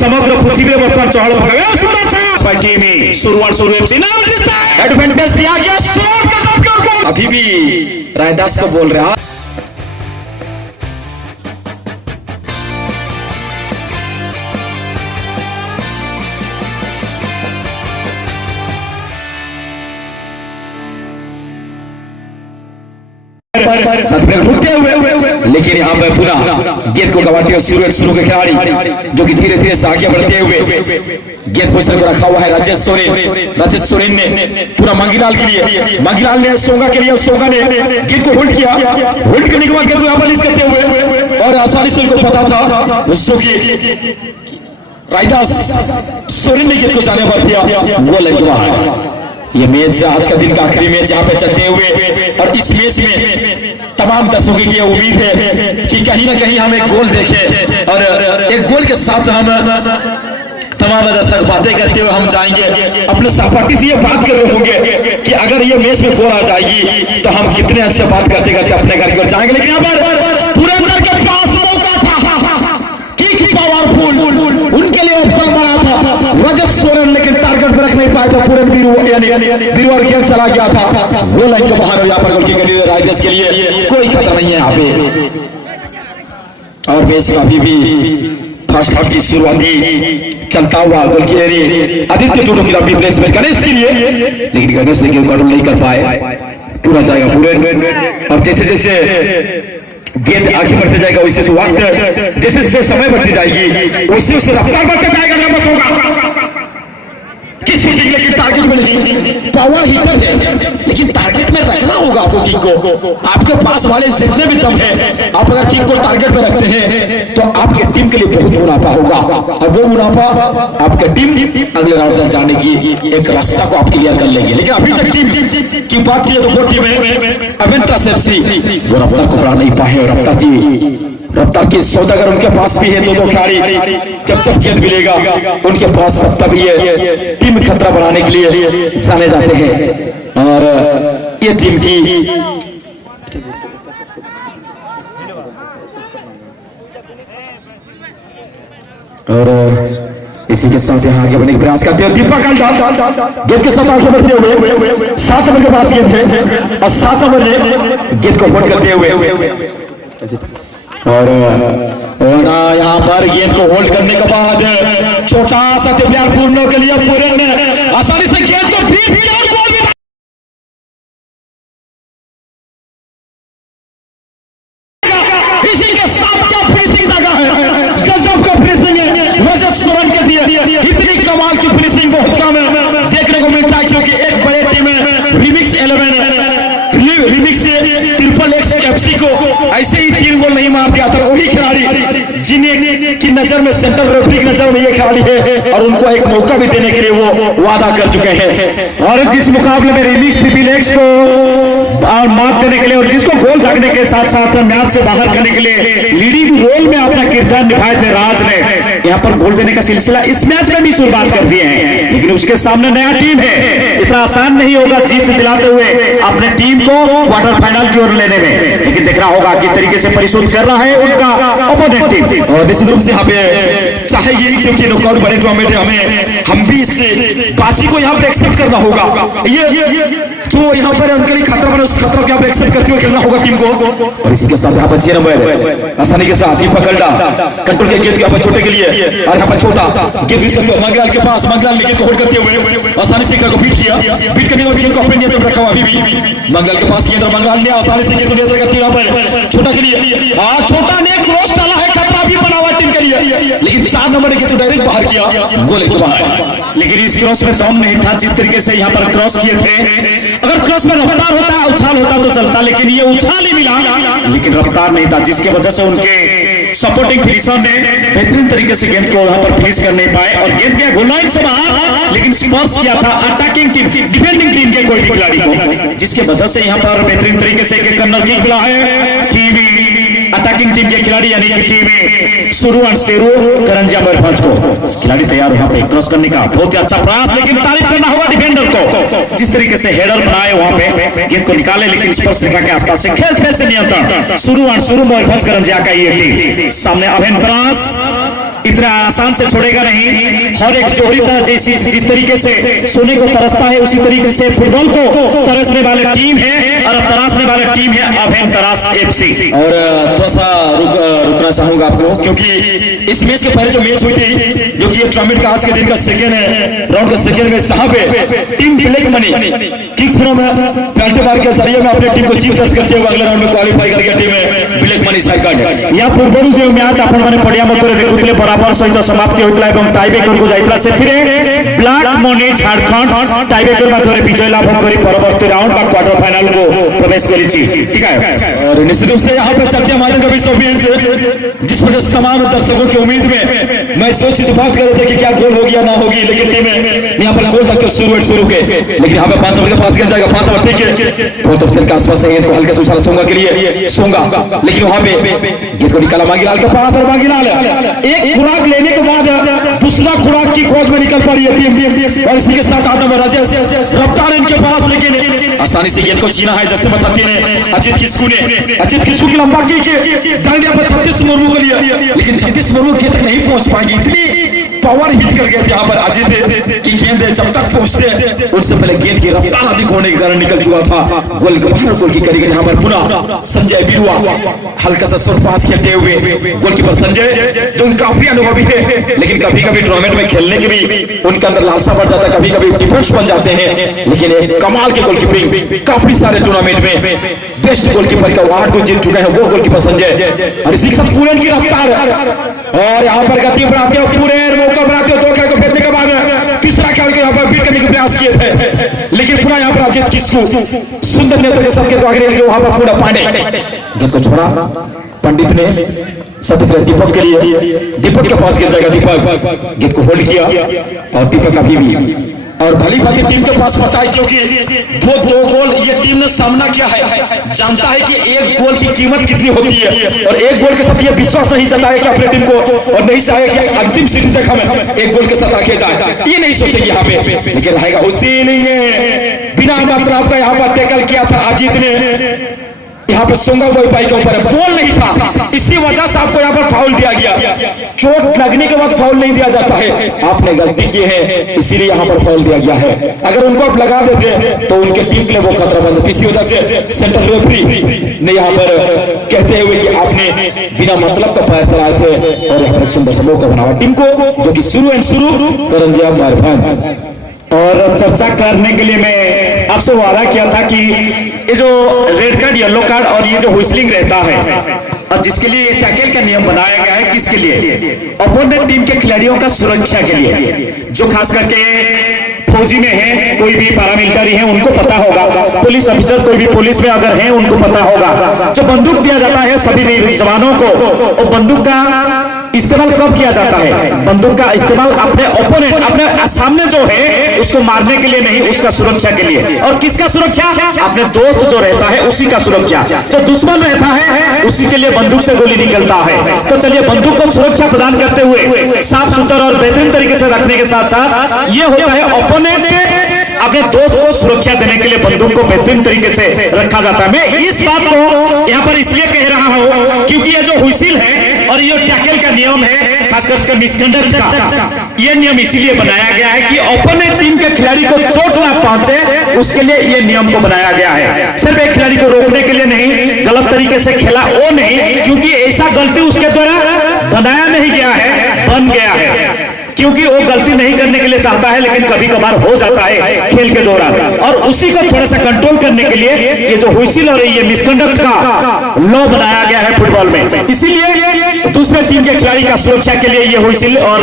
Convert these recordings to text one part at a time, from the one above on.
समग्र पृथ्वीले वर्तमान चहल पकायो सुदर्शन बाय टीमी सुरुवात सुरु FC now this time advantage दिया गया शॉट का जब अभी भी रायदास को बोल रहा उठते हुए, लेकिन यहाँ पर पुनः गेंद को गवाते हुए शुरू के खिलाड़ी जो कि धीरे धीरे से आगे बढ़ते हुए गेंद पोजीशन को रखा हुआ है राजेश सोरेन ने पूरा मंगीलाल के लिए, मंगीलाल ने सोगा के लिए, सोगा ने गेंद को होल्ड किया, होल्ड करने के बाद गेंद को यहाँ पर रिलीज करते हुए और आसानी से उनको पता था जो कि रायदास सोरेन ने गेंद को जाने पर दिया, गोल है बाहर। ये मैच आज का दिन का आखिरी मैच यहाँ पे चलते हुए और इस मैच में तमाम दर्शकों की ये उम्मीद है कि कहीं ना कहीं हम एक गोल देखें और एक गोल के साथ हम तमाम दर्शक बातें करते हुए हम जाएंगे अपने सहपाठी से ये बात कर रहे होंगे कि अगर ये मैच में गोल आ जाएगी तो हम कितने अच्छे बात करते करते अपने घर की ओर जाएंगे। लेकिन यहाँ पर पुरंदर के पास मौका था, किक पावरफुल उनके लिए ऑप्शन बना था राजेश सोरेन, लेकिन टारगेट पर रख नहीं पाए थे पूरे बीरू और गेंद चला गया था गोल लाइन के बाहर। यहाँ पर गोलकीपर के लिए रायदास के लिए कोई खतरा नहीं है यहाँ पे और मैच अभी भी फर्स्ट हाफ की शुरुआती चलता हुआ गोलकीपर आदित्य टोटो की लंबी प्लेसमेंट गणेश के लिए, लेकिन गणेश ने गेंद कंट्रोल नहीं कर पाए, पूरा जाएगा पूरे और जैसे जैसे गेंद आगे बढ़ते जाएगा वैसे वक्त जैसे जैसे समय बढ़ती जाएगी वैसे वैसे रफ्तार बढ़ते जाएगा। नंबर होगा किसी चीज लेकिन टारगेट में नहीं, पावर हिटर है लेकिन टारगेट में रखना होगा आपको किक को। आपके पास वाले जितने भी दम है आप अगर किक को टारगेट में रखते हैं तो आपके टीम के लिए बहुत मुनाफा होगा और वो मुनाफा आपके टीम अगले राउंड तक जाने की एक रास्ता को आप क्लियर कर लेंगे। लेकिन अभी तक टीम की बात की तो वो टीम है अवेंटस एफसी, वो रफ्तार को बढ़ा नहीं पाए और रफ्तार की सौदागर उनके पास भी है, दो खिलाड़ी जब गेंद मिलेगा उनके पास तब तक ये टीम खतरा बनाने के लिए जाने जाते हैं और ये टीम की और इसी के साथ यहाँ आगे बढ़ने का प्रयास करते हैं दीपक गेंद के साथ आगे बढ़ते हुए 7 नंबर के पास गेंद है और 7 नंबर ने गेंद को होल्ड करते हुए और यहाँ पर गेंद को होल्ड करने के बाद छोटा सा प्यार पूर्ण के लिए पूरे ने आसानी से गेंद को बीट किया और गोल भी। इसी के साथ क्या फिनिशिंग लगा है, गजब का फिनिशिंग है राजेश सोरेन के दिए, इतनी कमाल की फिनिशिंग बहुत कम है देखने को मिलता है क्योंकि एक बड़े टीम है remix 11 remix triple x FC को ऐसे ही 3 गोल नहीं मार दिया था। वही खिलाड़ी जिन्हें की नजर में सेंट्रल रेफरी की नजर में ये खिलाड़ी है और उनको एक मौका भी देने के लिए वो वादा कर चुके हैं और जिस मुकाबले में रिमिक्स ट्रिपल एक्स को मात देने के लिए और जिसको गोल रखने के साथ साथ मैच से बाहर करने के लिए लीडिंग रोल में अपना किरदार निभाए थे राज ने यहाँ पर गोल देने का सिलसिला इस मैच में भी शुरुआत कर दिए हैं। लेकिन उसके सामने नया टीम है, इतना आसान नहीं होगा जीत दिलाते हुए अपने टीम को क्वार्टर फाइनल की ओर लेने में, लेकिन देखना होगा किस तरीके से परिशोध कर रहा है उनका अपोनेंट टीम और निश्चित रूप से यहाँ पे चाहेगी क्योंकि नॉकआउट बड़े टूर्नामेंट हमें हम भी इस बाजी को यहाँ पर एक्सेप्ट करना होगा। ये जो यहाँ पर उनके लिए खतरा बने उस खतरा को यहाँ पर एक्सेप्ट करते हुए खेलना होगा टीम को और इसी के साथ यहाँ पर 6 नंबर आसानी के साथ दीपक कंट्रोल के गेंद यहाँ पर छोटे के लिए और यहाँ पर छोटा गेंद बीट करते हुए मंगलाल के पास, मंगलाल ने गेंद को होल्ड करते हुए आसानी से गेंद को बीट किया, बीट करने के बाद गेंद को अपने नियंत्रण रखा हुआ अभी भी मंगलाल के पास गेंद, मंगलाल ने आसानी से गेंद को नियंत्रण करते हुए यहाँ पर छोटा के लिए छोटा ने क्रॉस डाला है, खतरा भी बना हुआ टीम के लिए, लेकिन 4 नंबर ने गेंद को डायरेक्ट बाहर किया, गोल के बाहर। लेकिन इस क्रॉस में दम नहीं था जिस तरीके से यहाँ पर क्रॉस किए थे, अगर क्रॉस में रफ्तार होता उछाल होता तो चलता, लेकिन ये उछाल ही मिला लेकिन रफ्तार नहीं था जिसकी वजह से उनके सपोर्टिंग फिनिशर ने बेहतरीन तरीके से गेंद को यहाँ पर फिनिश कर नहीं पाए और गेंद गया गोल लाइन से बाहर, लेकिन स्पर्श किया था अटैकिंग टीम डिफेंडिंग टीम के कोई भी खिलाड़ी को, जिसके वजह से यहाँ पर बेहतरीन तरीके से एक कर्नर किक मिला है टीवी अटैकिंग टीम के खिलाड़ी यानी कि टीम सुरू एंड शेरू करंजिया मयूरभंज को। खिलाड़ी तैयार यहाँ पे क्रॉस करने का बहुत ही अच्छा प्रयास, लेकिन तारीफ करना होगा डिफेंडर को जिस तरीके से हेडर बनाए वहां पे गेंद को निकाले, लेकिन स्पर्श रेखा के आसपास से खेल से नियंत्रण सुरू एंड शुरू मयूरभंज करंजिया का ये टीम सामने अभेंद्रास इतना आसान से छोड़ेगा नहीं। हर एक जोहरी तरह जैसी जिस तरीके से सोने को तरसता है उसी तरीके से फुटबॉल को तरसने वाले टीम है और तराशने वाले टीम है अभेन तराश FC। और थोड़ा सा रुकना चाहूंगा आपको, क्योंकि इस मैच के पहले जो मैच हुई थी, जो कि ये टूर्नामेंट का आज के दिन का सेकेंड राउंड का सेकेंड मैच, जहां पे team black money kick throw में पेनल्टी मार के जरिए में अपनी टीम को जीत दर्ज करते हुए अगले राउंड में क्वालिफाई करके टीम में ब्लैक मनी साइड कार्ड या पूर्वରୁ जो मैच आपण माने पडिया मतरे देखुतले बराबर सहित समाप्ति होइतला एवं टाइब्रेकर को जाइतला सेथिरे ब्लैक मनी झारखंड टाइब्रेकर माध्यमे विजय लाभ करी परवर्ती राउंड का क्वार्टर फाइनल को प्रवेश करिछि। ठीक है, और निश्चित रूप से यहाँ पर सत्य माध्यम का भी शौकीन जिस वजह से तमाम दर्शकों की उम्मीद में मैं सोच बात कर रहे थे कि क्या गोल होगी या ना होगी, लेकिन टीम यहाँ पर गोल तक शुरू के, लेकिन यहाँ पे 5 ओवर के पास गिर जाएगा। 5 ओवर ठीक है, बहुत अफसर के आसपास है तो हल्का सुशाला सोंगा के लिए सोंगा, लेकिन वहां पे गेंद को निकाला मांगीलाल के पास और मांगीलाल एक खुराक लेने के बाद दूसरा खुराक की खोज में निकल पड़ी है टीम, और इसी के साथ आदम राजेश रफ्तार इनके पास, लेकिन आसानी से गेंद को छीना है जैसे मथत्ती ने अजीत किस्कू की लंबा की डाल दिया 36 मुर्मू के लिए, लेकिन 36 मुर्मू के तक नहीं पहुंच पाएगी, इतनी पावर हिट कर गए थे यहाँ पर अजीत की गेंद जब तक पहुंचते उनसे पहले गेंद की रफ्तार अधिक होने के कारण निकल चुका था। गोल की करीब यहाँ पर पुनः संजय बिरुआ हल्का सा सुरफास खेलते हुए गोलकीपर संजय जो काफी अनुभवी है, लेकिन कभी कभी टूर्नामेंट में खेलने की भी उनके अंदर लालसा बढ़ जाता है, कभी कभी डिफेंस बन जाते हैं, लेकिन एक कमाल के गोलकीपिंग काफी सारे टूर्नामेंट में बेस्ट गोलकीपर का अवार्ड को जीत चुके हैं वो गोलकीपर संजय, और इसी के साथ पूरे की रफ्तार और यहाँ पर गति बढ़ाते हो, पूरे मौका बनाते हो, 2 खेल को फेंकने के बाद तीसरा खेल को यहाँ पर बीट करने के प्रयास किए थे, लेकिन पूरा यहाँ पर अजीत किस्कू सुंदर नेतृत्व के सबके आगे वहां पर पूरा पांडे गेंद को छोड़ा, पंडित ने सतफिर दीपक के लिए, दीपक के पास गिर जाएगा, दीपक गेंद को होल्ड किया और दीपक अभी भी और भली भांति टीम के पास फंसा है, क्योंकि वो 2 गोल ये टीम ने सामना किया है, जानता है कि एक गोल की कीमत कितनी होती है, और एक गोल के साथ ये विश्वास नहीं जताया कि अपने टीम को और नहीं चाहे कि अंतिम सीरीज तक हमें एक गोल के साथ आगे जाए, ये नहीं सोचेंगे यहाँ पे, लेकिन रहेगा हुसैन ने बिना मतलब का यहाँ पर टैकल किया था अजीत ने, यहाँ पर सोंगा वाईफाई के ऊपर बॉल नहीं था, इसी वजह से आपको यहाँ पर फाउल दिया गया, चोट लगने के बाद फाउल नहीं दिया जाता है, आपने गलती की है इसीलिए यहाँ पर फाउल दिया गया है, अगर उनको आप लगा देते तो उनके टीम के लिए वो खतरा बन जाता, इसी वजह से सेंट्रल रेफरी ने यहाँ पर कहते हुए कि आपने बिना मतलब का पैर चलाए थे और यहाँ पर सुंदर सा मौका बनाया टीम को, जो कि शुरू करंजिया मारभांज। और चर्चा करने के लिए मैं आपसे वादा किया था कि ये जो रेड कार्ड, येलो कार्ड और ये जो हुइसलिंग रहता है और जिसके लिए ये टैकल का नियम बनाया गया है, किसके लिए? अपोनेंट टीम के खिलाड़ियों का सुरक्षा के लिए, जो खास करके फौजी में है, कोई भी पैरामिलिट्री है उनको पता होगा, पुलिस ऑफिसर कोई भी पुलिस में अगर है उनको पता होगा, जो बंदूक दिया जाता है सभी जवानों को, और बंदूक का इस्तेमाल कब किया जाता है? बंदूक का इस्तेमाल अपने ओपोनेंट, अपने सामने जो है उसको मारने के लिए नहीं, उसका सुरक्षा के लिए। और किसका सुरक्षा? अपने दोस्त जो रहता है उसी का सुरक्षा। जो दुश्मन रहता है उसी के लिए बंदूक से गोली निकलता है। तो चलिए, बंदूक को सुरक्षा प्रदान करते हुए साफ सुथरा और बेहतरीन तरीके से रखने के साथ साथ ये होता है ओपोनेंट अपने दोस्त को सुरक्षा देने के लिए बंदूक को बेहतरीन तरीके से रखा जाता है। मैं इस बात को यहाँ पर इसलिए कह रहा हूँ क्योंकि ये जो हुइसिल है और ये टैकल का नियम है, खासकर मिसकंडक्ट का, ये नियम इसीलिए बनाया गया है कि ओपोनेंट टीम के खिलाड़ी को चोट ना पहुंचे, उसके लिए ये नियम को बनाया गया है। सिर्फ एक खिलाड़ी को रोकने के लिए नहीं, गलत तरीके से खेला वो नहीं, क्योंकि ऐसा गलती उसके द्वारा बनाया नहीं गया है, बन गया है, क्योंकि वो गलती नहीं करने के लिए चाहता है, लेकिन कभी कभार हो जाता है खेल के दौरान, और उसी को थोड़ा सा कंट्रोल करने के लिए ये जो हुइसिल और ये मिसकंडक्ट का लॉ बनाया गया है फुटबॉल में। इसीलिए दूसरे टीम के खिलाड़ी का सुरक्षा के लिए ये हुइसिल और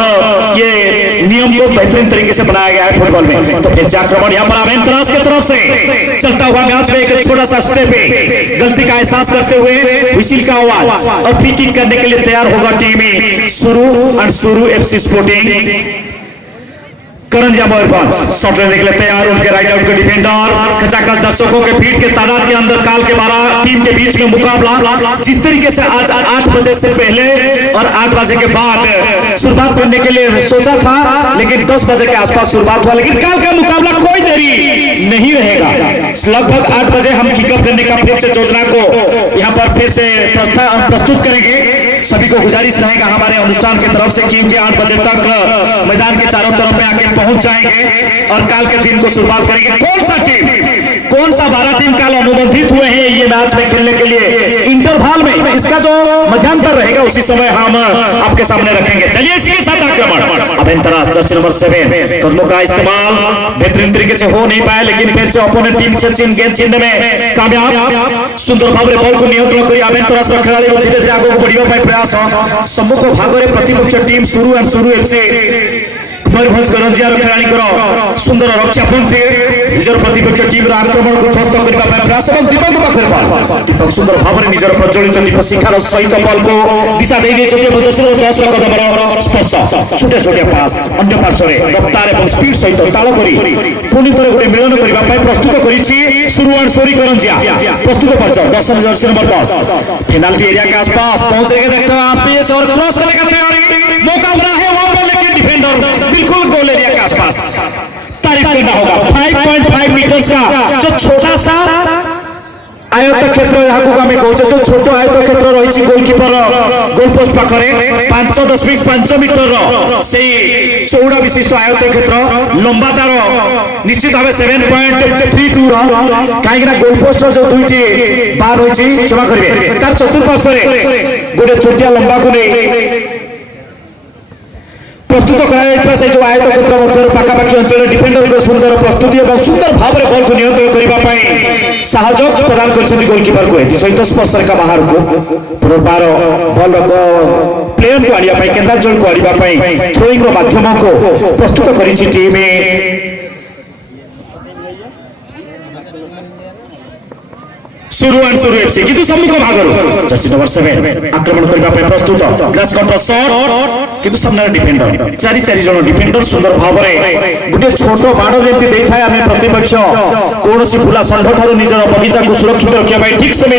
ये नियम को बेहतरीन तरीके से बनाया गया है फुटबॉल में। तो फिर आक्रमण यहाँ पर अभेन तराश की तरफ से चलता हुआ मैच में एक छोटा सा स्टेप है, गलती का एहसास करते हुए हुइसिल का आवाज और फ्री किक करने के लिए तैयार होगा टीम शुरू FC sporting. Karanjia Mayurbhanj shot लेने के लिए तैयार, उनके राइट आउट के डिफेंडर खचाखच दर्शकों के भीड़ के तादाद के अंदर काल के 12 टीम के बीच में मुकाबला। जिस तरीके से आज 8 बजे से पहले और 8 बजे के बाद शुरुआत करने के लिए सोचा था, लेकिन 10 बजे के आसपास शुरुआत हुआ, लेकिन काल का मुकाबला कोई देरी नहीं रहेगा। लगभग 8 बजे हम किकअप करने का फिर से योजना को यहाँ पर फिर से प्रस्तुत करेंगे। सभी को गुजारिश रहेगा हमारे अनुष्ठान की तरफ से कि 8 बजे तक मैदान के चारों तरफ में आके पहुंच जाएंगे और काल के दिन को शुरुआत करेंगे। कौन सा 12 टीम काल अनुबंधित हुए हैं ये मैच में खेलने के लिए इंटरवल में, इसका जो मध्यांतर रहेगा उसी समय हम आपके सामने रखेंगे। चलिए इसी के साथ आक्रमण अब अंतरराष्ट्रीय जर्सी नंबर 7 कदमों का इस्तेमाल बेहतरीन तरीके से हो नहीं पाया, लेकिन फिर से ओपोनेंट टीम से गेंद छीनने में कामयाब। सुंदर भाव में बॉल को नियंत्रण करी अंतरराष्ट्रीय खिलाड़ी धीरे धीरे आगे बढ़िया प्रयास सम्मुख भाग में प्रतिपक्ष टीम शुरू एफसी मयूरभंज करंजिया खेलाड़ी सुंदर रक्षा पंक्ति निजर प्रतिपक्ष टीम आक्रमण को ध्वस्त करने प्रयास और दीपक पाखे दीपक सुंदर भाव में निजर प्रज्वलित दीप शिखार सहित बॉल को दिशा दे 10 कदम स्पर्श छोटे छोटे पास अन्य पार्श्व रफ्तार और स्पीड सहित ताल कर पुणी थे गोटे मिलन करने प्रस्तुत करी करंजिया प्रस्तुत कर 10 जर्सी नंबर 10 पेनाल्टी एरिया के आसपास पहुंचेंगे। देखते हैं आसपास और क्रॉस करने का तैयारी मौका बना है वहां पर, लेकिन डिफेंडर बिल्कुल गोल एरिया के आसपास। तारीफ करना होगा 5.5 मीटर का जो छोटा सा आयत क्षेत्र यहाँ कहूँ जो छोट आयत क्षेत्र रही गोलकीपर गोल पोस्ट पाखे 5.5 मीटर से चौड़ा विशिष्ट आयत क्षेत्र लंबा तार निश्चित भाव 7.32 कहीं गोल पोस्ट जो 2टी बार रही क्षमा करेंगे तार चतुर्पार्श्व गोटे छोटिया लंबा को नहीं प्रस्तुत कर जो आयत क्षेत्र मध्य पाखापाखि अंचल डिफेंडर को सुंदर प्रस्तुति और सुंदर भाव में बॉल को नियंत्रण करने साहयोग प्रदान कर गोलकीपर को सहित स्पर्श रेखा बाहर को पुनर्बार बॉल प्लेयर को आने केन्द्रांचल को आने थ्रोइंग माध्यम को प्रस्तुत कर टीम शुरू एफसी किंतु सम्मुख भाग जर्सी नंबर 7 आक्रमण करने प्रस्तुत ग्रास कंट्रोल शॉट किंतु सामने डिफेंडर चारि जन डिफेंडर सुंदर भाव में गोटे छोट बाड़ जमी दे था आम प्रतिपक्ष कौन फुला षंढ ठार निजर बगीचा को सुरक्षित रखा ठीक समय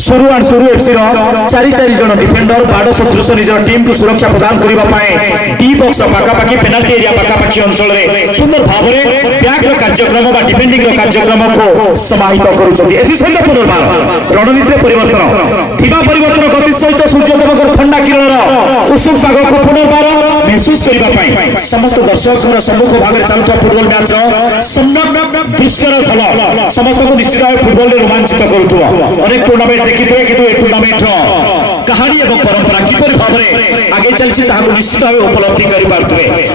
शुरू एफसी चारि जन डिफेंडर बाड़ सदृश निजर टीम को सुरक्षा प्रदान करने डी बॉक्स पाखापाखि पेनाल्टी एरिया पाखापाखि अंचल में सुंदर भाव में बैक कार्यक्रम डिफेंडिंग कार्यक्रम को समाहित कर पुनर्बार रणनीति परिवर्तन धीमा परिवर्तन गति सहित सूर्यदेव ठंडा किरण उषुम पाग को पुनर्बार महसूस करने समस्त दर्शक सम्मुख भाग में चलुवा फुटबल मैच सम्यक दृश्यर झल समस्त को निश्चित भाव फुटबल रोमांचित करेक टूर्णामेंट देखिए कि टूर्णामेंट कहानी और परंपरा किपर भाव में आगे चलती निश्चित भाव उपलब्धि करें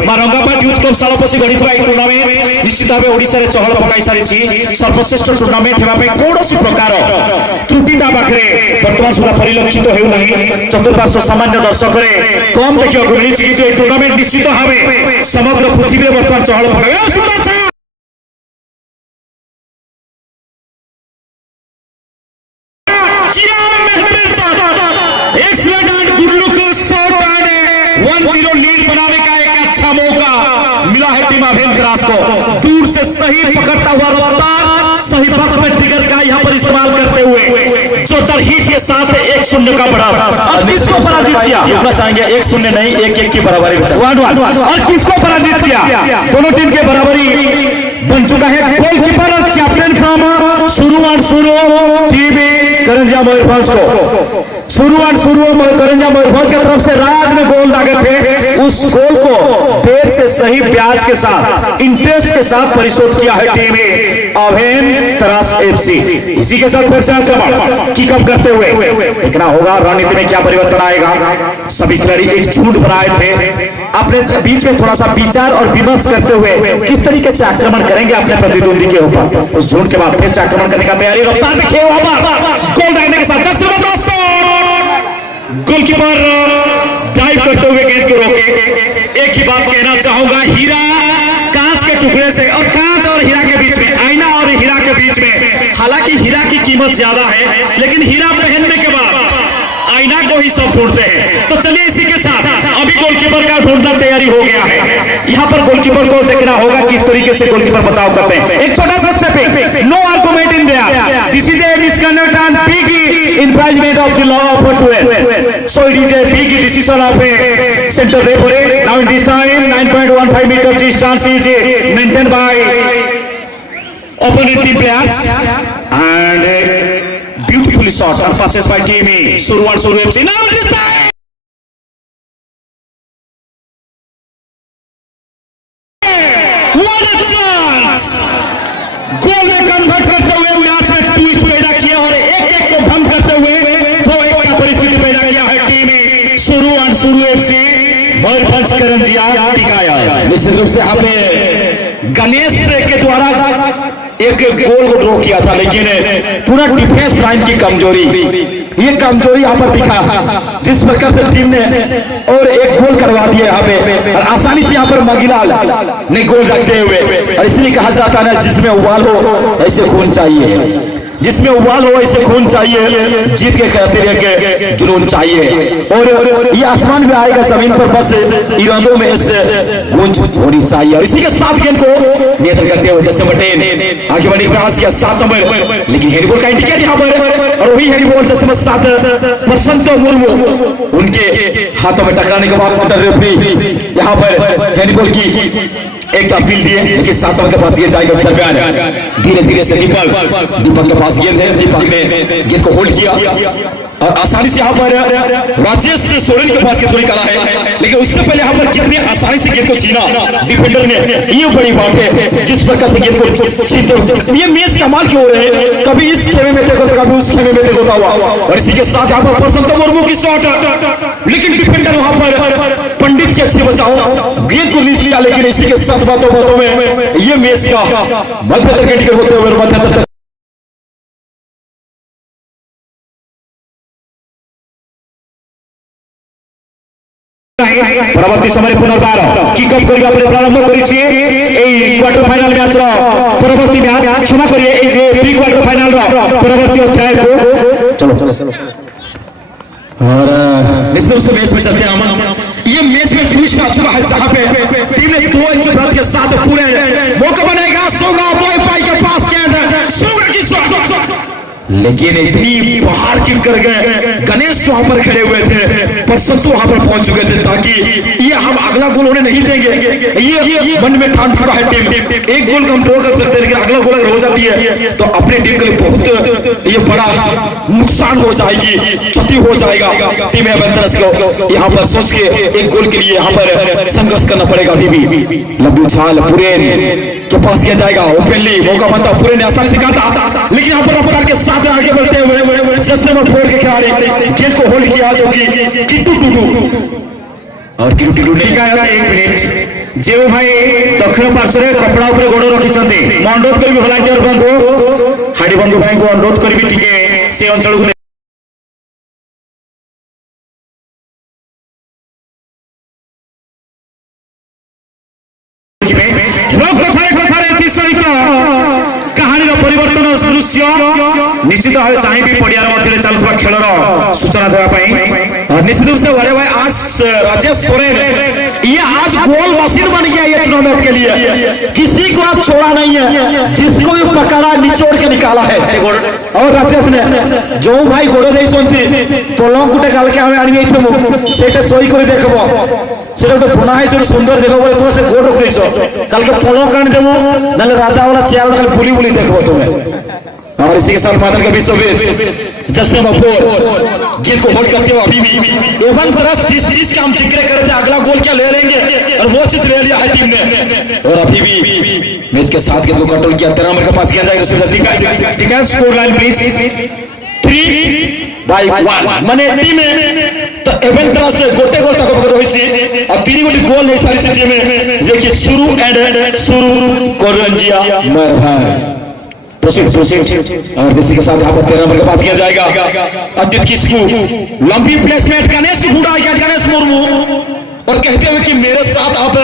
मां रंगापाट यूथ क्लब सालपसी गढ़ी टूर्णामेंट निश्चित भाव ओडिशा रे चहल पकाई सारी सर्वश्रेष्ठ टूर्णामेंट होगा कौन प्रकार त्रुटि पाखे बर्तमान सुधा परिलक्षित होना चतुर्पार्श्व सामान्य दर्शक कम देखा मिली कि टूर्णामेंट निश्चित भाव समग्र पृथ्वी में बर्तमान चहल पकाई को दूर से सही पकड़ता हुआ रफ्तार सही वक्त में ट्रिगर का यहाँ पर इस्तेमाल करते हुए जोरदार हिट के साथ 1-0 का बढ़ा किसको पराजित किया चाहेंगे 1-0 नहीं 1-1 की बराबरी 1-1 और किसको पराजित किया दोनों टीम के बराबरी बन चुका है। गोलकीपर और कैप्टन फ्रॉम शुरू टीम करंजिया मयूरभंज को शुरू करंजिया मयूरभंज की तरफ से राज में गोल दागे थे उस गोल को देर से सही ब्याज के साथ इंटरेस्ट के साथ परिशोध किया है टीम अभेन तरास एफसी। इसी के साथ फिर से आक्रमण किकअप करते हुए देखना होगा रणनीति में क्या परिवर्तन आएगा। सभी खिलाड़ी एक झुंड बनाए थे अपने बीच में थोड़ा सा विचार और विमर्श करते हुए किस तरीके से आक्रमण करेंगे अपने प्रतिद्वंदी के ऊपर। उस झुंड के बाद फिर से आक्रमण करने का तैयारी रफ्तार देखिए वहां पर गोल डालने के साथ गोलकीपर डाइव करते हुए गेंद को रोके। एक ही बात कहना चाहूंगा हीरा कांच के टुकड़े से और कांच और हीरा के बीच में आईना और हीरा के बीच में हालांकि हीरा की कीमत ज्यादा है लेकिन हीरा पहनने के बाद आईना को ही सब ढूंढते हैं। तो चलिए इसी के साथ अभी गोलकीपर का ढूंढना तैयारी हो गया है। यहाँ पर गोलकीपर को देखना होगा किस तरीके से गोलकीपर बचाव करते हैं। एक छोटा सा stepping no argument in there this is a misconduct and big infringement of the law of 12 so it is a big decision of a center referee. Now in this time 9.15 meter distance is maintained by opponent team players and Beautifully shot and passes by Timmy. Suru and Suru FC. Now it is time. What a chance! गोल में convert करते हुए match में twist पैदा किया और एक को भंग करते हुए 2-1 का परिस्थिति पैदा किया है टीम सुरू एंड सुरू एफसी मयूरभंज करंजिया टिकाया। निश्चित रूप से यहाँ पे गणेश के द्वारा एक गोल को ड्रॉ किया था, लेकिन पूरा डिफेंस लाइन की कमजोरी, ये कमजोरी यहाँ पर दिखा जिस प्रकार से टीम ने और एक गोल करवा दिया यहाँ पे और आसानी से यहाँ पर मगिलाल ने गोल रखते हुए। और इसलिए कहा जाता है जिसमें उबाल हो ऐसे खून चाहिए, जिसमें उबाल हो ऐसे खून चाहिए, जीत के खातिर एक जुनून चाहिए और ये आसमान में आएगा जमीन पर, बस इरादों में इस गूंज होनी चाहिए। और इसी के साथ गेंद को नियंत्रण करते हुए जैसे मटेन आगे बढ़ने का प्रयास किया 7 नंबर, लेकिन हैरीबॉल का इंडिकेट यहाँ पर और वही हैरीबॉल जैसे 7 बसंत मुर्मू उनके हाथों में टकराने के बाद रेफरी यहाँ पर हैरीबॉल की एक अपील दिए, लेकिन 7 नंबर के पास गेंद जाएगा। इस दरमियान धीरे धीरे से दीपक के पास गेंद है, दीपक ने गेंद को होल्ड किया और आसानी से यहाँ पर राजेश सोरेन के पास गेंद निकाला है, लेकिन उससे पहले यहाँ पर कितनी आसानी से गेंद को छीना डिफेंडर ने, ये बड़ी बात है जिस प्रकार से गेंद को छीनते। ये मैच कमाल की हो रहे हैं, कभी इस खेमे में देखो तो कभी उस खेमे में देखो हुआ। और इसी के साथ यहाँ पर बसंत मुर्मू की शॉट, लेकिन डिफेंडर वहां पर पंडित के अच्छे बचाओ गेंद को नीचे लिया, लेकिन इसी के साथ बातों में ये मैच का मध्यतर के टिकट होते हुए मध्यतर परवर्ती समय पुनर्बार किकअप करिबा परे प्रारंभ करिछि एई क्वार्टर फाइनल मैच रो परवर्ती मैच क्षमा करिए एई जे प्री क्वार्टर फाइनल रो परवर्ती अध्याय को चलो और निश्चित रूप से मैच में चलते हैं हम। ये मैच में ट्विस्ट आ चुका है जहां पे टीम ने 2-1 के बाद के साथ पूरे मौका बनाएगा। सोगा बॉय पाई के पास गेंद, सोगा की शॉट, लेकिन इतनी बाहर किक कर गए। गणेश वहां पर खड़े हुए थे, परसंतु वहां पर पहुंच चुके थे ताकि ये हम अगला गोल उन्हें नहीं देंगे। ये मन में ठान चुका है टीम, एक गोल हम ड्रॉ कर सकते हैं, लेकिन अगला गोल अगर हो जाती है तो अपनी टीम के लिए बहुत ये बड़ा नुकसान हो जाएगी, क्षति हो जाएगा। टीम एवेंजर्स को यहाँ पर सोच के एक गोल के लिए यहाँ पर संघर्ष करना पड़ेगा। अभी भी लंबी छाल पुरेन के पास किया जाएगा, ओपनली मौका बनता, पुरेन ने आसानी से काटा, लेकिन यहाँ पर रफ्तार के साथ आगे बढ़ते हुए जैसे नंबर 4 के खिलाड़ी गेंद को होल्ड किया जो कि किट्टू टुडू और किट्टू टुडू ने कहा 1 मिनिट जेव भाई दक्षिण पार्श्व कपड़ा ऊपर गोड़ रखिछन्ते म अनुरोध करबी भलांटियर बंधु हाडी बंधु भाई को अनुरोध करबी टिके से अंचल को कहानी परिवर्तन दृश्य निश्चित भाव चाहिए पड़ियार मध्य चलुवा खेल सूचना देवाई। निश्चित रूप से बड़े भाई आज राजेश सोरेन ये आज गोल मशीन बन गया ये टूर्नामेंट के लिए, किसी को आज छोड़ा नहीं है, जिसको भी पकड़ा निचोड़ के निकाला है। और राजेश ने जो भाई गोड़ दे पलंग गुटे काल के आम आनी से सही कर देखब সেটা তো বনা হয়েছে সুন্দর দেখো বলে তুমি সে গোট রখ দিছো, কালকে পলক আনি দেবো নাহলে রাজা वाला চেয়ার খালি বুলি বুলি দেখবো তুমি। और इसी के साथ फादर का बीचों बीच जैसे बपोर गेंद को होल्ड करते हुए अभी भी एवन तरह जिस चीज का हम जिक्र कर रहे थे अगला गोल क्या ले लेंगे और वो चीज ले लिया है टीम ने। और अभी भी मैच के साथ गेंद को कंट्रोल किया, 13 नंबर के पास किया जाएगा। ठीक है स्कोर लाइन प्लीज 3-1 माने टीम तो एवन तरह से गोटे गोल तक रही और 3 गोटी गोल नहीं सारी टीम में देखिए शुरू एंड शुरू करंजिया मयूरभंज प्रोसीड और इसी के साथ यहाँ पर 13 नंबर के पास किया जाएगा अद्वित किस्कू लंबी प्लेसमेंट गणेश घूड़ा गया गणेश मुर्मू और कहते हुए कि मेरे साथ आप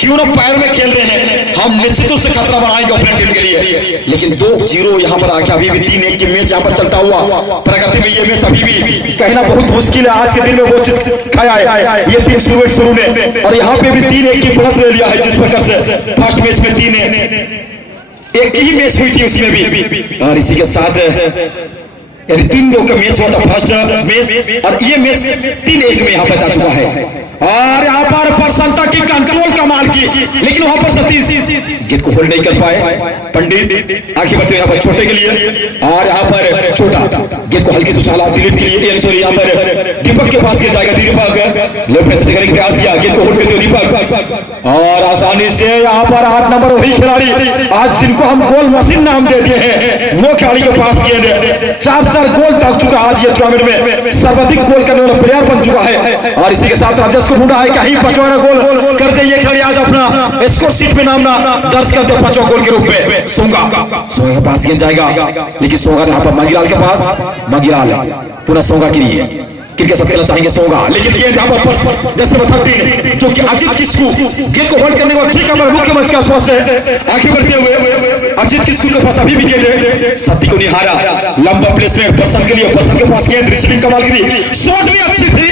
क्यों ना पैर में खेल रहे हैं, हम निश्चित रूप से खतरा बनाएंगे अपनी टीम के लिए। लेकिन 2-0 यहाँ पर आके अभी भी 3-1 की मैच यहाँ पर चलता हुआ प्रगति में ये मैच अभी भी कहना बहुत मुश्किल है। आज के दिन में वो चीज खाया है ये टीम शुरू ने और यहाँ पे भी 3-1 की बढ़त ले लिया है, जिस प्रकार से फर्स्ट मैच में 3 एक ही मैच हुई थी उसमें भी। और इसी के साथ यानी 3-2 का मैच हुआ था फर्स्ट मैच और ये मैच 3-1 में यहाँ पर जा चुका है। और यहाँ पर प्रसन्नता की कंट्रोल कमाल की, लेकिन वहां पर सतीश गेंद को होल्ड नहीं कर पाए। पंडित आगे बढ़ते यहाँ पर छोटे के लिए, और यहाँ पर छोटा गेंद को हल्की से उछाला दिलीप के लिए, सॉरी यहाँ पर दीपक के पास जाएगा। दीपक लेफ्ट से करने का प्रयास किया, गेंद को होल्ड करते हुए दीपक, और आसानी से यहाँ पर 8 नंबर वही खिलाड़ी आज जिनको हम गोल मशीन नाम दे दिए हैं, वो खिलाड़ी के पास गेंद 4 गोल तक चुका। आज ये टूर्नामेंट में सर्वाधिक गोल करने वाला प्लेयर बन चुका है, और इसी के साथ राजेश को ढूंढा है कहीं 5वां गोल करते ये खिलाड़ी आज अपना स्कोर शीट में नाम दर्ज करते 5वां गोल के रूप में। सोंगा के पास गेंद जाएगा, लेकिन सोंगा यहाँ पर मंगीलाल के पास, मंगीलाल पूरा सोंगा के लिए क्रिकेट सब खेलना चाहेंगे सोंगा, लेकिन गेंद यहाँ पर जैसे बताते हैं जो कि अजीत किस्कू गेंद को होल्ड करने को ठीक है मुख्य मंच के आसपास से आगे बढ़ते हुए अजीत किस्कू के पास अभी भी गेंद है, सती को निहारा लंबा प्लेसमेंट पर्सन के लिए, पर्सन के पास गेंद रिसीविंग कमाल की थी, शॉट भी अच्छी थी,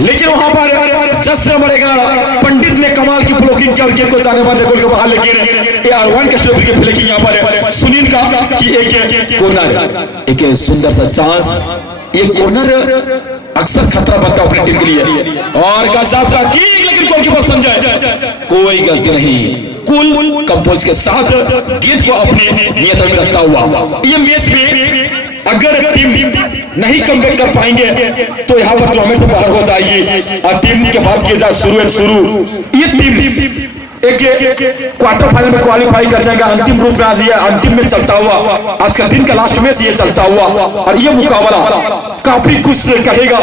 लेकिन वहां पर जस्ट नंबर 11 पंडित ने कमाल की ब्लॉकिंग किया और गेंद को जाने वाले गोल के बाहर लेके AR1 के स्टोर के ब्लॉकिंग यहाँ पर सुनील का कि एक कॉर्नर, एक सुंदर सा चांस, ये कॉर्नर अक्सर खतरा बनता है अपनी टीम के लिए, और गजब का किक, लेकिन गोलकीपर संजय कोई गलती नहीं, कूल कंपोज के साथ गेंद को अपने नियंत्रण में रखता हुआ। ये मैच में अगर टीम नहीं कमबैक कर पाएंगे तो यहाँ पर टूर्नामेंट से बाहर हो जाएगी, और टीम के बाद किया जाए शुरू ये टीम एक क्वार्टर फाइनल में क्वालिफाई कर जाएगा, अंतिम रूप में आज ये अंतिम में चलता हुआ, आज का दिन का लास्ट मैच ये चलता हुआ, और ये मुकाबला काफी कुछ कहेगा।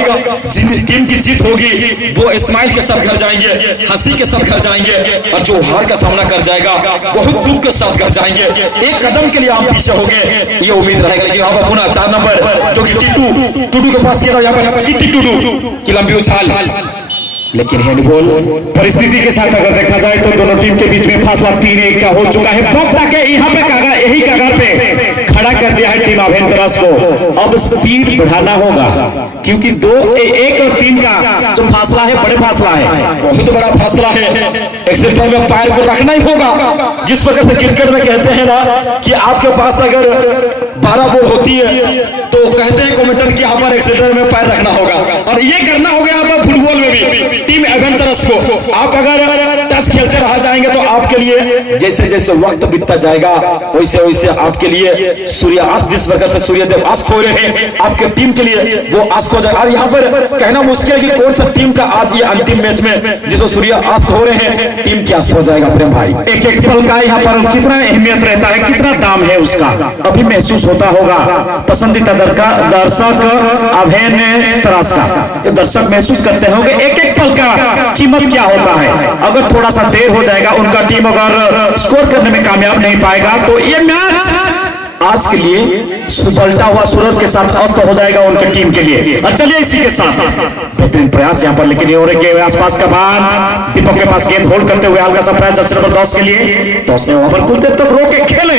जिन टीम की जीत होगी वो इस्माइल के साथ घर जाएंगे, हंसी के साथ घर जाएंगे, और जो हार का सामना कर जाएगा बहुत दुख के साथ घर जाएंगे। एक कदम के लिए हम पीछे हो गए ये उम्मीद रहेगा, लेकिन यहाँ पर पुनः 4 नंबर जो कि टूडू के पास किया, यहाँ पर टूडू की लंबी उछाल, लेकिन हैंडबॉल परिस्थिति के साथ अगर देखा जाए तो दोनों टीम के बीच में फासला 3-1 का हो चुका है। वक्त आके यहाँ पे यही कगार पे खड़ा कर दिया है टीम अवेंतरस को। अब स्पीड बढ़ाना होगा, क्योंकि 1 और 3 का जो फासला है बड़े फासला है, बहुत बड़ा फासला है। एक्सेप्टर में पैर को रखना ही होगा, जिस प्रकार से क्रिकेट में कहते हैं ना कि आपके पास अगर 12 बॉल होती है तो कहते हैं कमेंटर कि यहाँ पर एक्सेप्टर में पैर रखना होगा, और ये करना होगा यहाँ पर फुटबॉल में भी टीम एवेंटरस को। आप अगर टच खेलते रह जाएंगे तो आपके लिए जैसे जैसे वक्त बीतता जाएगा वैसे वैसे आपके लिए सूर्यास्त, जिस प्रकार से सूर्यदेव अस्त हो रहे हैं आपके टीम के लिए वो अस्त हो जाएगा। और यहाँ पर कहना मुश्किल है कि कौन सा टीम का आज ये अंतिम मैच में जिसमें सूर्य अस्त हो रहे हैं टीम की अस्त हो जाएगा। प्रेम भाई, एक एक पल का यहाँ पर कितना अहमियत रहता है, कितना दाम है उसका अभी महसूस होता होगा। पसंदीदा दर्शक अवेंतरस का ये दर्शक महसूस करते होंगे एक एक पल का कीमत क्या होता है। अगर थोड़ा सा देर हो जाएगा, उनका टीम अगर स्कोर करने में कामयाब नहीं पाएगा तो ये मैच आज के लिए सुबलता हुआ सूरज के साथ अस्त हो जाएगा उनकी टीम के लिए। और चलिए इसी के साथ बेहतरीन प्रयास यहाँ पर, लेकिन ये हो रहे के आसपास का बान दीपक के पास गेंद होल्ड करते हुए हल्का सा प्रयास जर्सी नंबर 10 के लिए, तो उसने वहां पर कुछ देर तक रोके खेले,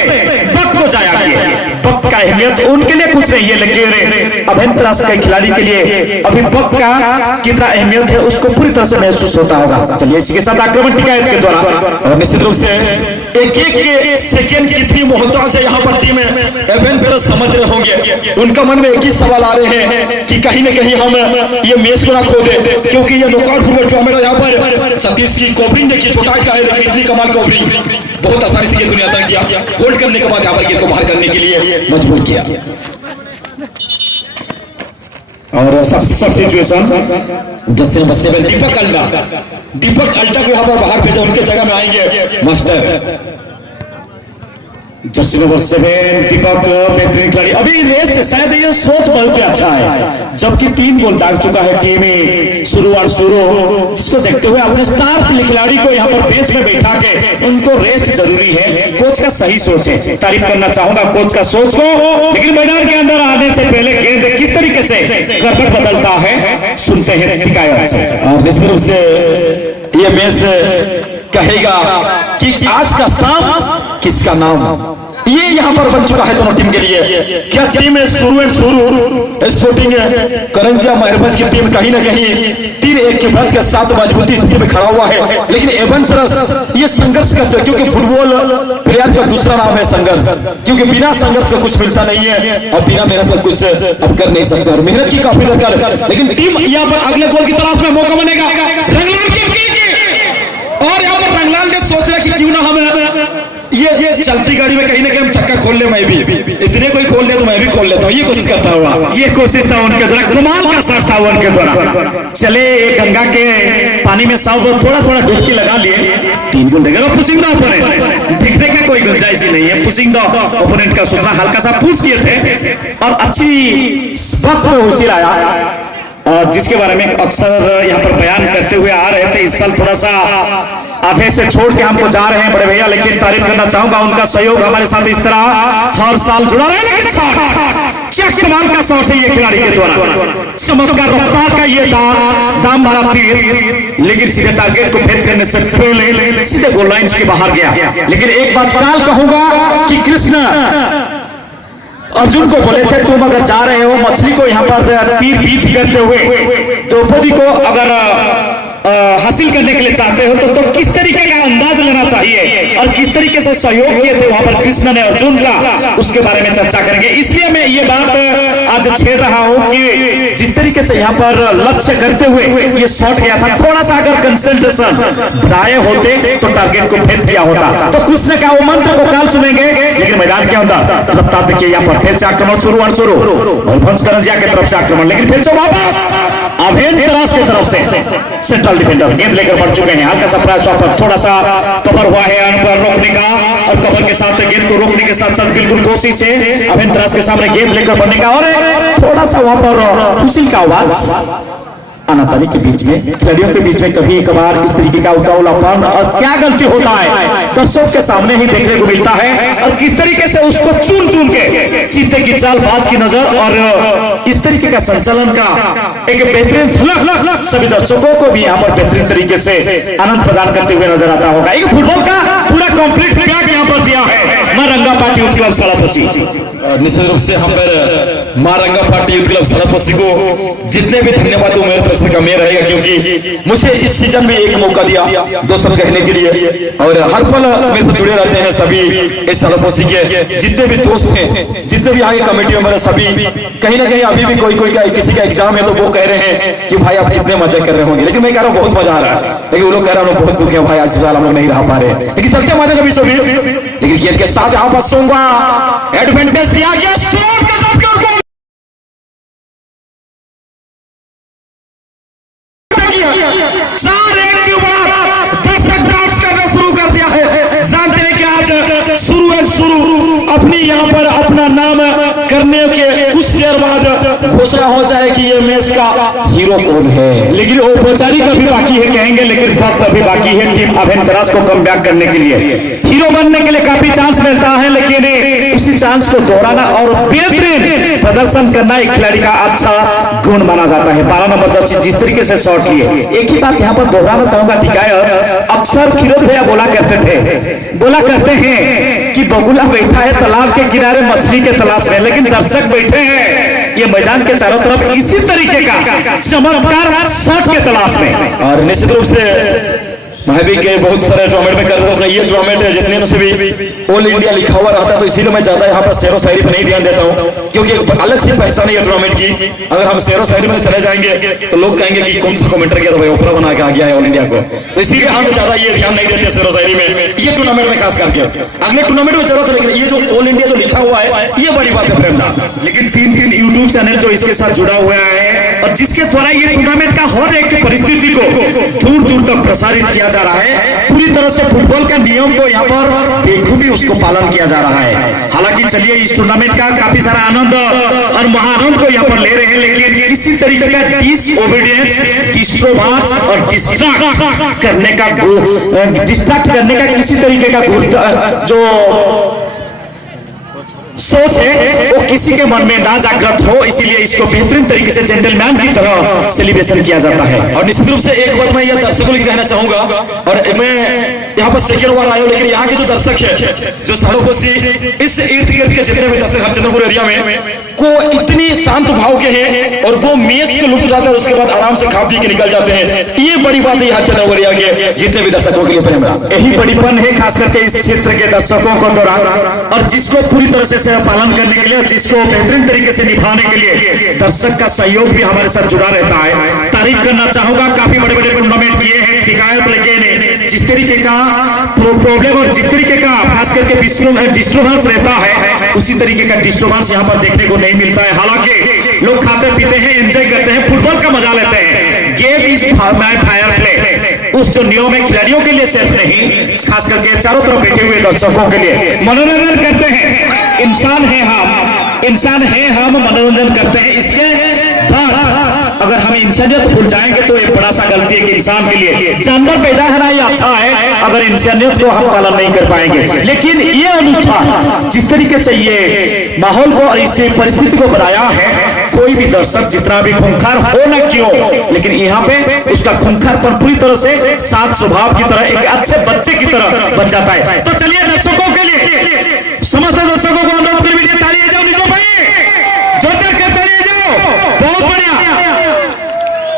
वक्त को जाया किया। वक्त का अहमियत उनके लिए कुछ नहीं है, लेकिन अवेंतरस के खिलाड़ी के लिए अभी वक्त का कितना अहमियत है उसको पूरी तरह से महसूस होता होगा। चलिए इसी के साथ आक्रमण टिकायत के द्वारा, और निश्चित रूप से एक एक सेकेंड कितनी मोहताज है यहाँ पर टीम एवेंटरस समझ रहे होंगे। उनका मन में एक ही सवाल आ रहे हैं कि कहीं न कहीं हम ये मैच को ना खो दे, क्योंकि ये नॉकआउट फुटबॉल टूर्नामेंट यहाँ पर सतीश की कवरिंग देखिए, छोटा का है लेकिन इतनी कमाल कवरिंग, बहुत आसानी से गेंद को नियंत्रण किया, होल्ड करने के बाद यहाँ पर गेंद को बाहर करने के लिए मजबूर किया। और सिचुएशन जैसे बच्चे में दीपक अल्टा को यहाँ पर बाहर भेजा, उनके जगह में आएंगे मास्टर जर्सी नंबर 7 दीपक बेहतरीन खिलाड़ी। अभी रेस्ट शायद ये सोच बहुत ही अच्छा है, जबकि 3 गोल दाग चुका है टीम शुरू, जिसको देखते हुए अपने स्टार खिलाड़ी को यहाँ पर बेंच में बैठा के उनको रेस्ट जरूरी है। कोच का सही सोच है, तारीफ करना चाहूंगा कोच का सोच को। लेकिन मैदान के अंदर आने से पहले गेंद किस तरीके से करवट बदलता है सुनते हैं टिकायत से। और निश्चित रूप से ये मैच कहेगा कि आज का शाम किसका नाम, ये यहाँ पर बन चुका है दोनों टीम के लिए। क्या टीम है शुरू स्पोर्टिंग करंजिया महरबस की टीम कहीं ना कहीं 3-1 के बाद के साथ मजबूती स्थिति में खड़ा हुआ है, लेकिन एवेंटरस ये संघर्ष करते हैं, क्योंकि फुटबॉल प्लेयर का दूसरा नाम है संघर्ष, क्योंकि बिना संघर्ष से कुछ मिलता नहीं है और बिना मेहनत का कुछ अब कर नहीं सकते, और मेहनत की काफी दरकार। लेकिन टीम यहाँ पर अगले गोल की तलाश में मौका बनेगा, कहीं ना कहीं हम चक्का खोल ले, मैं भी इतने कोई खोल ले तो मैं भी खोल लेता हूँ, ये कोशिश करता हुआ। ये कोशिश था उनके द्वारा, कमाल का शॉट था उनके द्वारा। चले गंगा के पानी में सब थोड़ा थोड़ा डुबकी लगा लिए, 3 गोल देगा। पुशिंग द ओपोनेंट, दिखने का कोई गुंजाइश ही नहीं है। पुशिंग द ओपोनेंट का सूचना हल्का सा पुश किए थे और अच्छी स्पष्ट हुई आया, और जिसके बारे में अक्सर यहाँ पर बयान करते हुए आ रहे थे। इस साल थोड़ा सा आधे से छोड़ के हमको जा रहे हैं बड़े भैया, लेकिन तारीफ करना चाहूंगा उनका सहयोग हमारे साथ इस तरह हर साल जुड़ा रहे। लेकिन क्या कमाल का शॉट है ये खिलाड़ी के द्वारा, चमत्कार रफ्तार का ये दाम भरा तीर, लेकिन सीधे टारगेट को भेद करने से पहले सीधे गोल लाइन के बाहर गया। लेकिन एक बात काल कहूंगा कि कृष्ण अर्जुन को बोले थे, तुम अगर जा रहे हो मछली को यहाँ पर तीर बीत करते हुए द्रौपदी को अगर हासिल करने के लिए चाहते हो तो किस तरीके का अंदाज लेना चाहिए और किस तरीके से सहयोग किए थे वहां पर कृष्ण ने अर्जुन का, उसके बारे में चर्चा करेंगे। इसलिए मैं ये बात आज छेड़ रहा हूं कि जिस तरीके से यहाँ पर लक्ष्य करते हुए ये शॉट गया था, थोड़ा सा अगर कंसंट्रेशन बढ़ाए होते तो टारगेट को भेद किया होता। तो कृष्ण का वो मंत्र को काल सुनेंगे, लेकिन मैदान के अंदर रफ्तार देखिए, यहाँ पर फिर से आक्रमण शुरू और भंसकरंजिया की तरफ से आक्रमण, लेकिन फिर से वापस अभेन तरास की तरफ से सेंट्रल डिफेंडर गेंद लेकर बढ़ चुके हैं। हल्का सा प्रयास पर थोड़ा सा कवर हुआ है पर रोकने का, और कवर के साथ से गेंद को रोकने के साथ साथ बिल्कुल कोशिश है अभेन तरास के सामने गेंद लेकर बढ़ने का, और थोड़ा सा वहां पर हुसिल का आवाज अनातानी के बीच में, खिलाड़ियों के बीच में कभी कभार इस तरीके का उतावलापन और क्या गलती होता है दर्शकों के सामने ही देखने को मिलता है, और किस तरीके से उसको चुन चुन के चीते की चाल, बाज की नजर और इस तरीके का संचालन का एक बेहतरीन झलक सभी दर्शकों को भी यहाँ पर बेहतरीन तरीके से आनंद प्रदान करते हुए नजर आता होगा। एक फुटबॉल का पूरा कंप्लीट पैक यहाँ पर दिया है मां रंगा पार्टी यूथ क्लब सड़ापसी। निश्चित रूप से हम मां रंगा पार्टी यूथ क्लब सड़ापसी को जितने भी धन्यवाद मेरे तरफ से कम रहेगा, क्योंकि मुझे इस सीजन में एक मौका दिया दोस्तों कहने के लिए, और हर पल मेरे से जुड़े रहते हैं सभी इस सड़ापसी के जितने भी दोस्त हैं, जितने भी आगे कमेटी मेंबर, सभी कहीं ना कहीं अभी भी कोई किसी का एग्जाम है तो वो कह रहे हैं कि भाई आप कितने मजा कर रहे होंगे, लेकिन मैं कह रहा हूँ बहुत मजा आ रहा है, लेकिन वो लोग कह रहे हैं बहुत दुख है भाई आज साल हम लोग नहीं रह पा रहे, लेकिन चलते मजे कभी सभी। लेकिन गेंद के साथ यहाँ पर सोंगा एडवांटेज दिया गया, अपनी यहाँ पर अपना नाम करने के कुछ देर बाद घोषणा हो जाए कि ये मैच का हीरो कौन है, लेकिन औपचारिक अभी बाकी है कहेंगे, लेकिन वक्त अभी बाकी है टीम अभेन तरास को कम बैक करने के लिए। हीरो बनने के लिए काफी चांस मिलता है, लेकिन उसी चांस को दोहराना और बेहतरीन प्रदर्शन करना एक खिलाड़ी का अच्छा गुण माना जाता है। 12 नंबर जर्सी जिस तरीके से शॉट लिए, एक ही बात यहाँ पर दोहराना चाहूंगा टिकायर, अक्सर फिरोज भैया बोला करते हैं कि बगुला बैठा है तालाब के किनारे मछली के तलाश में, लेकिन दर्शक बैठे हैं ये मैदान के चारों तरफ इसी तरीके का चमत्कार शॉट के तलाश में। और निश्चित रूप से मैं भी के बहुत सारे टूर्नामेंट में कर रहा हूँ, ये टूर्नामेंट है जितने में से भी ऑल इंडिया लिखा हुआ रहता है, तो इसीलिए मैं ज्यादा यहाँ पर शेरो शायरी पर नहीं ध्यान देता हूँ, क्योंकि अलग से पहचान है टूर्नामेंट की। अगर हम शेरो शायरी में चले जाएंगे तो लोग कहेंगे कि कौन सा कमेंटर किया, तो भाई ओपरा बना के आ गया है ऑल इंडिया को, तो इसीलिए हम ज्यादा ये ध्यान नहीं देते शेरो शायरी में, ये टूर्नामेंट में खास करके। अगले टूर्नामेंट में जरूरत है, लेकिन ये जो ऑल इंडिया जो लिखा हुआ है ये बड़ी बात है प्रेमदार। लेकिन 3 यूट्यूब चैनल जो इसके साथ जुड़ा हुआ है और जिसके द्वारा ये टूर्नामेंट का हर एक परिस्थिति को दूर दूर तक प्रसारित किया जा रहा है, पूरी तरह से फुटबॉल का नियम को यहाँ पर बेखूबी उसको पालन किया जा रहा है। हालांकि चलिए इस टूर्नामेंट का काफी सारा आनंद और महाआनंद को यहाँ पर ले रहे हैं, लेकिन किसी तरीके का डिसओबीडियंस, डिस्ट्रोवर्स और डिस्ट्रैक्ट करने का किसी तरीके का जो सोच है वो किसी के मन में ना जागृत हो, इसीलिए इसको बेहतरीन तरीके से जेंटलमैन की तरह सेलिब्रेशन किया जाता है। और निश्चित रूप से एक बात मैं यह दर्शकों को कहना चाहूंगा, और मैं यहाँ पर सेकेंड बार आया हूँ, लेकिन यहाँ के जो दर्शक है जो सड़कोसी इस इर्द गिर्द के जितने भी दर्शक हरचंद्रपुर एरिया में को इतनी शांत भाव के हैं और वो मेज के लुत्फ उठाते हैं, उसके बाद आराम से खा पी के निकल जाते हैं। ये बड़ी बात है हरचंद्रपुर एरिया के जितने भी दर्शकों के लिए प्रेम, यही बड़ीपन है खास करके इस क्षेत्र के दर्शकों को दौरान, और जिसको पूरी तरह से पालन करने के लिए, जिसको बेहतरीन तरीके से निभाने के लिए दर्शक का सहयोग भी हमारे साथ जुड़ा रहता है। तारीफ करना चाहूंगा, काफी बड़े बड़े टूर्नामेंट किए हैं शिकायत, लेकिन जिस तरीके का प्रॉब्लम और जिस तरीके का खास करके डिस्टर्बेंस रहता है उसी तरीके का डिस्टर्बेंस यहाँ पर देखने को नहीं मिलता है। हालांकि लोग खाते पीते हैं, एंजॉय करते हैं, फुटबॉल का मजा लेते हैं। Game is my fire play, उस जो नियम है खिलाड़ियों के लिए सिर्फ नहीं, खास करके चारों तरफ बैठे हुए दर्शकों के लिए मनोरंजन करते हैं। इंसान है हम मनोरंजन करते हैं। इसके बाद अगर हम इंसानियत भूल जाएंगे तो ये बड़ा सा गलती है कि इंसान के लिए जानवर पैदा होना ही अच्छा है अगर इंसानियत को हम पालन नहीं कर पाएंगे। लेकिन ये अनुष्ठान जिस तरीके से ये माहौल को और इस परिस्थिति को बनाया है, कोई भी दर्शक जितना भी खूंखार हो ना क्यों, लेकिन यहाँ पे उसका खूंखारपन पूरी तरह से साफ स्वभाव की तरह एक अच्छे बच्चे की तरह बन जाता है। तो चलिए दर्शकों के लिए, समस्त दर्शकों को अनुरोध कर तालियां जाओ निशो भाई, जोरदार कर तालियां जाओ, बहुत बढ़िया।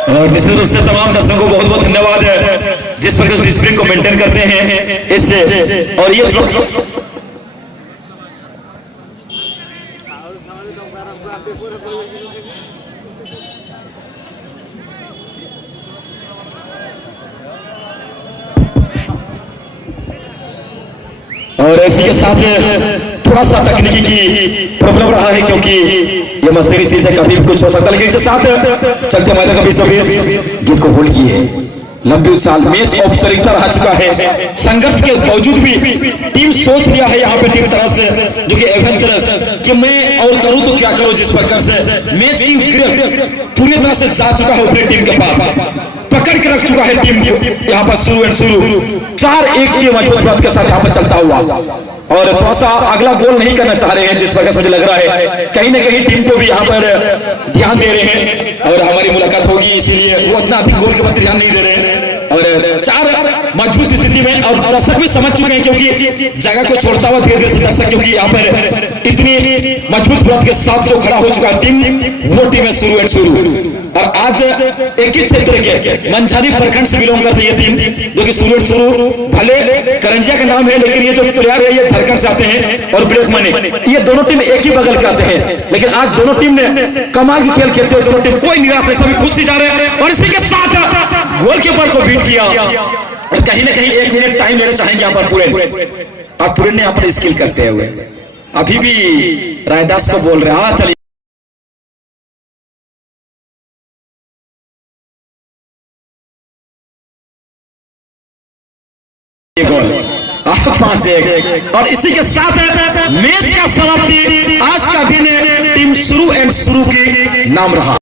और निश्चित रूप से तमाम दर्शकों को बहुत बहुत धन्यवाद है जिस प्रकार डिसिप्लिन को मेंटेन करते हैं इससे। और ये और इसी के साथ थोड़ा सा तकनीकी की प्रॉब्लम रहा है क्योंकि ये मस्ती चीज है, कभी कुछ हो सकता है। लेकिन इसके साथ चलते हमारे कभी सभी गीत को होल्ड किए लंबी साल मैच ऑफिसर इतना रह चुका है। संघर्ष के बावजूद भी टीम सोच लिया है यहाँ पे टीम तरह से जो कि एवं तरह से कि मैं और करूं तो क्या करूं, जिस प्रकार से मैच की पूरी तरह से जा चुका है अपनी टीम के पास, पकड़ के रख चुका है टीम को यहाँ पर शुरू 4-1 की मजबूत बात के साथ यहाँ पर चलता हुआ। और थोड़ा सा अगला गोल नहीं करना चाह रहे हैं जिस प्रकार से मुझे लग रहा है कहीं ना कहीं टीम को भी यहाँ पर ध्यान दे रहे हैं और हमारी मुलाकात होगी, इसीलिए वो इतना अधिक गोल के प्रति ध्यान नहीं दे रहे हैं। और 4 मजबूत स्थिति में और दर्शक भी समझ चुके हैं क्योंकि जगह को छोड़ता हुआ धीरे धीरे से दर्शक, क्योंकि यहाँ पर इतनी मजबूत बात के साथ जो खड़ा हो चुका है टीम, वो टीम है शुरू। और आज एक ही क्षेत्र के मंझारी प्रखंड से बिलोंग करती है टीम जो कि शुरू भले करंजिया का नाम है, लेकिन ये जो प्लेयर है ये झारखंड से आते हैं और ब्लैक मनी, ये दोनों टीम एक ही बगल के आते हैं। लेकिन आज दोनों टीम ने कमाल की खेल खेलते हुए दोनों टीम कोई निराश नहीं, सभी खुश जा रहे हैं। और इसी के साथ गोलकीपर को बीट किया और कहीं ना कहीं 1 मिनट टाइम लेना चाहेंगे यहाँ पर पूरे ने यहाँ पर स्किल करते हुए अभी भी रायदास को बोल रहे हैं। हाँ चलिए गोल 5-1 और इसी के साथ मैच का समाप्ति आज का दिन टीम शुरू की नाम रहा।